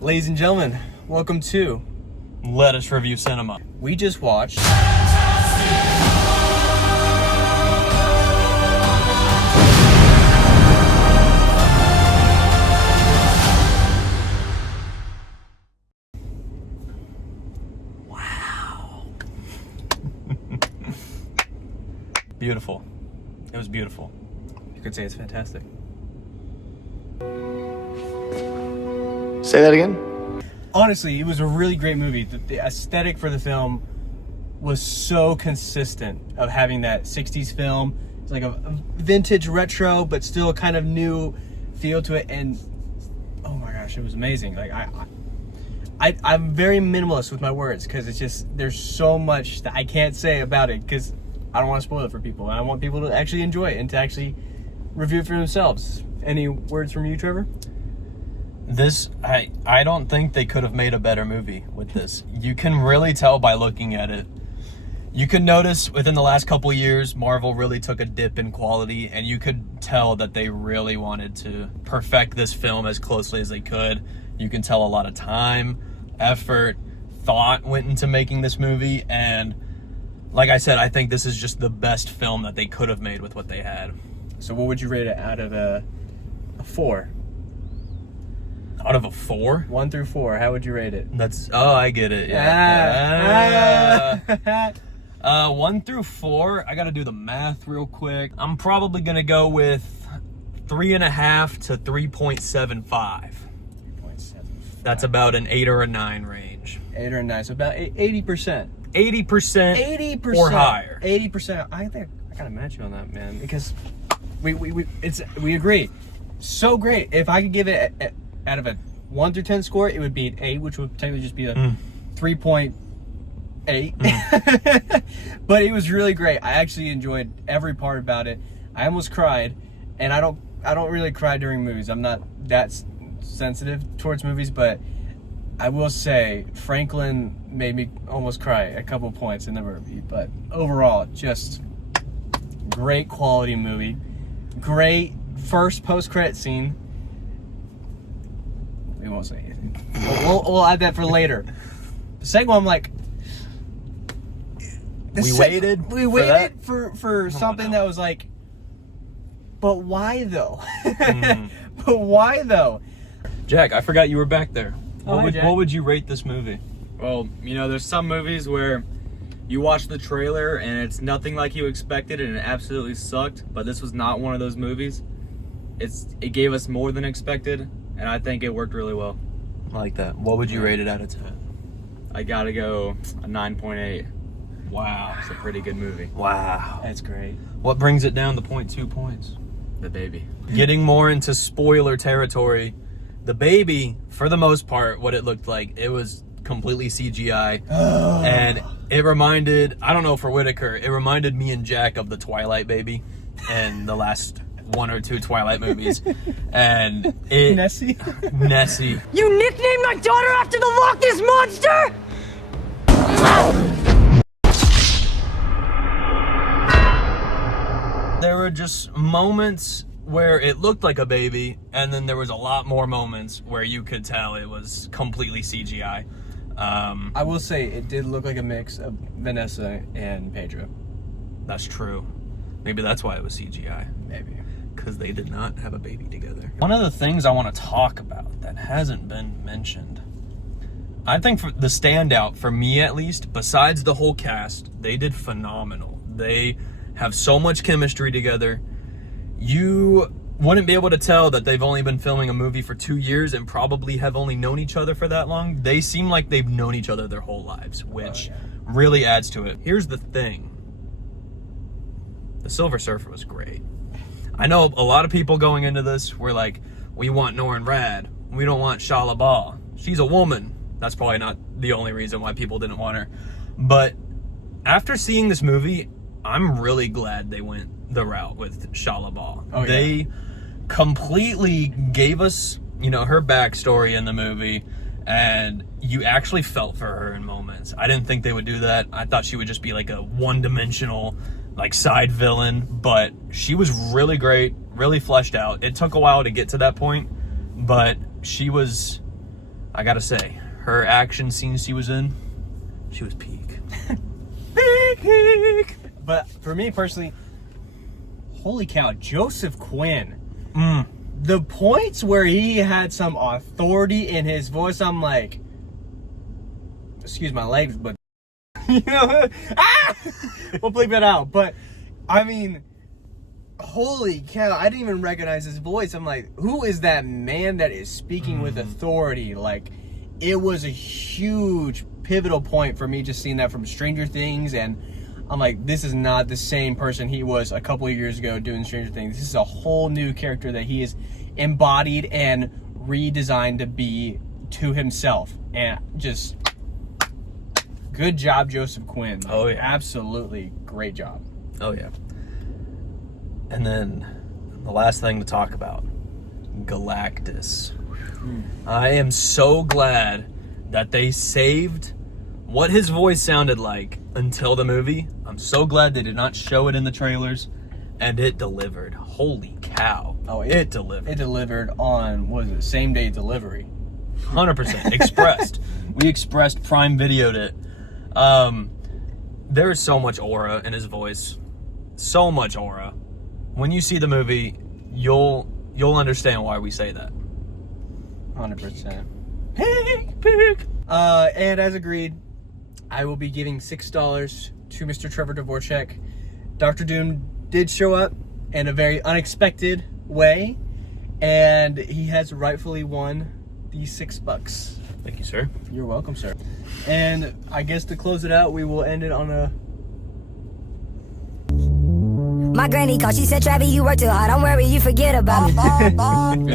Ladies and gentlemen, welcome to Let Us Review Cinema. We just watched Wow. Beautiful. It was beautiful. You could say it's fantastic. Say that again? Honestly, it was a really great movie. The aesthetic for the film was so consistent of having that 60s film. It's like a vintage retro, but still kind of new feel to it. And oh my gosh, it was amazing. Like I'm very minimalist with my words because it's just, there's so much that I can't say about it because I don't want to spoil it for people. And I want people to actually enjoy it and to actually review it for themselves. Any words from you, Trevor? This, I don't think they could have made a better movie with this. You can really tell by looking at it. You can notice within the last couple of years, Marvel really took a dip in quality, and you could tell that they really wanted to perfect this film as closely as they could. You can tell a lot of time, effort, thought went into making this movie, and like I said, I think this is just the best film that they could have made with what they had. So what would you rate it out of a 4? Out of a 4? 1 through 4, how would you rate it? I get it. Yeah. 1 through 4, I gotta do the math real quick. I'm probably gonna go with 3.5 to 3.75. 3.75. That's about an 8 or a 9 range. 8 or 9, so about 80%. 80% or higher. 80%. I think I gotta match you on that, man, because we agree. So great. If I could give it out of a 1 through 10 score, it would be an 8, which would technically just be a 3.8. But it was really great. I actually enjoyed every part about it. I almost cried, and I don't really cry during movies. I'm not that sensitive towards movies, but I will say Franklin made me almost cry a couple points in the movie. But overall, just great quality movie. Great first post-credit scene. We won't say anything. We'll add that for later. The second one, I'm like, We waited for something that was like, but why though? But why though? Jack, I forgot you were back there. Jack. What would you rate this movie? Well, there's some movies where you watch the trailer and it's nothing like you expected and it absolutely sucked, but this was not one of those movies. It gave us more than expected, and I think it worked really well. I like that. What would you rate it out of 10? I gotta go a 9.8. Wow. It's a pretty good movie. Wow. That's great. What brings it down to 0.2 points? The baby. Getting more into spoiler territory, the baby, for the most part, what it looked like, it was completely CGI. And it reminded, I don't know for Whitaker, it reminded me and Jack of the Twilight baby and the last 1 or 2 Twilight movies. And Nessie. Nessie. You nicknamed my daughter after the Loch Ness Monster? There were just moments where it looked like a baby, and then there was a lot more moments where you could tell it was completely CGI. I will say it did look like a mix of Vanessa and Pedro. That's true. Maybe that's why it was CGI. Maybe. Because they did not have a baby together. One of the things I want to talk about that hasn't been mentioned, I think for the standout, for me at least, besides the whole cast, they did phenomenal. They have so much chemistry together. You wouldn't be able to tell that they've only been filming a movie for 2 years and probably have only known each other for that long. They seem like they've known each other their whole lives, which really adds to it. Here's the thing. The Silver Surfer was great. I know a lot of people going into this were like, we want Norrin Rad. We don't want Shia LaBeouf. She's a woman. That's probably not the only reason why people didn't want her. But after seeing this movie, I'm really glad they went the route with Shia LaBeouf. They completely gave us, her backstory in the movie, and you actually felt for her in moments. I didn't think they would do that. I thought she would just be like a one-dimensional, side villain, but she was really great, really fleshed out. It took a while to get to that point, but she was I gotta say, her action scenes she was in, she was peak. Peak. But for me personally, holy cow, Joseph Quinn. The points where he had some authority in his voice, I'm like, excuse my legs, but you know, we'll bleep it out. But I mean, holy cow, I didn't even recognize his voice. I'm like, who is that man that is speaking with authority? Like, it was a huge pivotal point for me just seeing that from Stranger Things, and I'm like, this is not the same person he was a couple of years ago doing Stranger Things. This is a whole new character that he is embodied and redesigned to be to himself. And just good job, Joseph Quinn. Oh, yeah. Absolutely great job. Oh, yeah. And then the last thing to talk about, Galactus. I am so glad that they saved what his voice sounded like until the movie. I'm so glad they did not show it in the trailers, and it delivered. Holy cow. Oh, it delivered. It delivered on, what was it, same day delivery. 100%. Expressed. We expressed Prime videoed it. There is so much aura in his voice. So much aura. When you see the movie, you'll understand why we say that. 100%. Peak. And as agreed, I will be giving $6 to Mr. Trevor Dvorak. Dr. Doom did show up in a very unexpected way, and he has rightfully won the $6. Thank you, sir. You're welcome, sir. And I guess to close it out, we will end it on a... My granny called, she said, Travis, you work too hard. Don't worry, you forget about me.